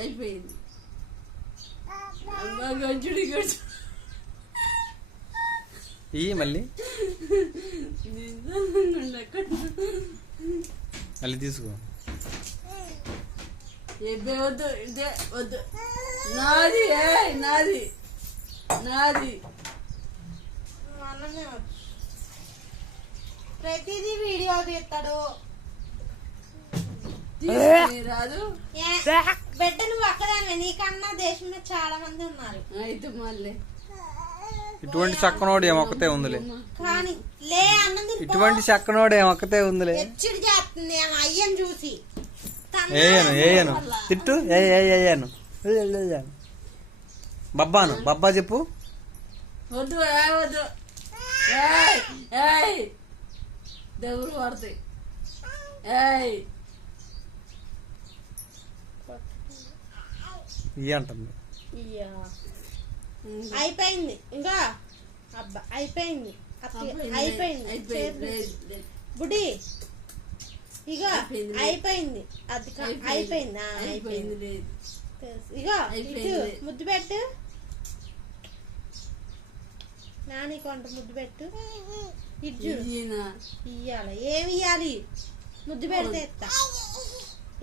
అయిపోయింది. గంజుడి గంజు మళ్ళీ మళ్ళీ తీసుకో. వద్దు ఇదే వద్దు. నాది నాది నాది ప్రతిదీ వీడియో తీస్తాడు. రాదు బిడ్డ నువ్వు ఒక్కదానివే, నీకన్నా దేశం మీద చాలా మంది ఉన్నారు. అయితే మళ్ళీ ఇటువంటి చక్కనోడు ఏమొక్కతే ఉందిలే. కానీ లే అన్నది ఇటువంటి చక్కనోడు ఏమొక్కతే ఉందిలే. హెచ్చడి చేస్తుంది అయ్యని చూసి. ఏయను తిట్టు ఏయను బబ్బాను బబ్బా చెప్పు. వద్దు వద్దు దేవుడు పడతాయి. అంటుంది. అయిపోయింది ఇంకా అబ్బా అయిపోయింది అయిపోయింది బుడి ఇక అయిపోయింది. అది అయిపోయింది అయిపోయింది. ఇక ముద్దు పెట్టు నాని కొంట ముద్దు పెట్టు. ఇయ్యాలి ఏమి ఇయ్యాలి? ముద్దు పెడితే ఎత్తా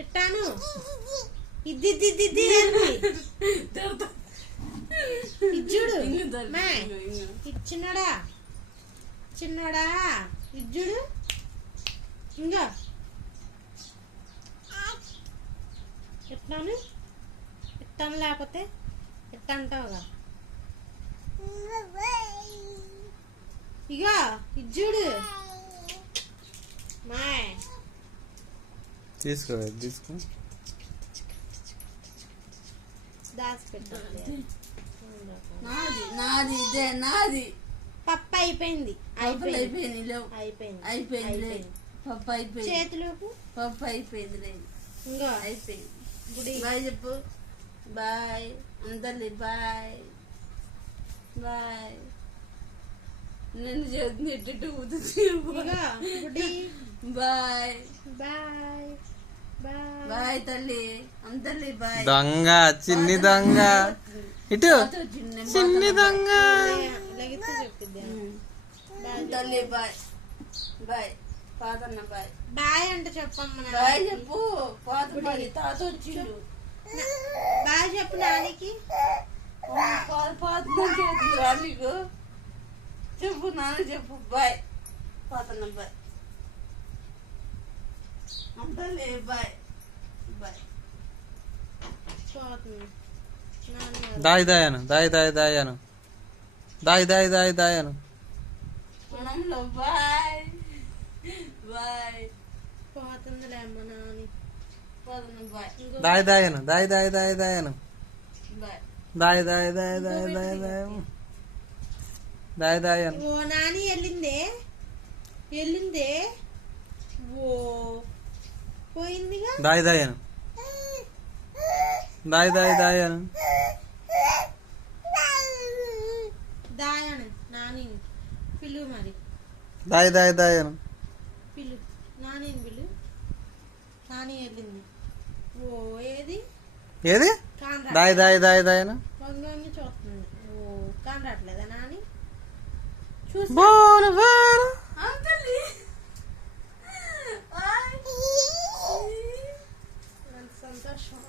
ఇట్టాను. ఇద్దిద్దిద్ది ఇజ్జుడు ఇచ్చినోడా చిన్నోడా ఇజ్జుడు. ఇంకా ఎట్లాను ఇట్టాను లేకపోతే ఎట్ట అంటావుగా. ఇక ఇజ్జుడు మాయ్ తీసుకో దాచిపెట్టాలి. నాది ఇదే నాది. పప్పు అయిపోయింది అయిపోయింది అయిపోయింది. పప్పు అయిపోయింది. చేతులకు పప్పు అయిపోయింది లేదు. ఇంకా అయిపోయింది. బాయ్ చెప్పు. బాయ్ అందరి బాయ్ బాయ్. నన్ను చేతి బాయ్ బాయ్ బాయ్ తల్లి అందరి బాయ్. దొంగ చిన్ని దొంగ ఇటు చిన్ని దొంగ తల్లి బాయ్ బాయ్. పాతన్న బాయ్ బాయ్ అంటే చెప్పమ్మ. బాయ్ చెప్పు. పాత తాత వచ్చిండు. బాయ్ చెప్పు నానికి. పాత నీకు చెప్పు నాన్న చెప్పు. బాయ్ పాతన్న బాయ్ అంతలే బాయ్ బాయ్. దాయను మనంలో బాయ్ బాయ్. పోతుందిలే అమ్మ నాని. పాతన్న బాయ్ దాయను బాయ్. ఓ నాని వెళ్ళిందే ఓ పోయిందిగా. దాయను దాయను నాని పిలు మరి. దాయను పిలు నాని పిలు. నాని వెళ్ళింది. ఓ ఏది దాయను వంగి చూస్తుంది. ఓ కాని రావట్లేదా నాని? చూసి సంతోషం.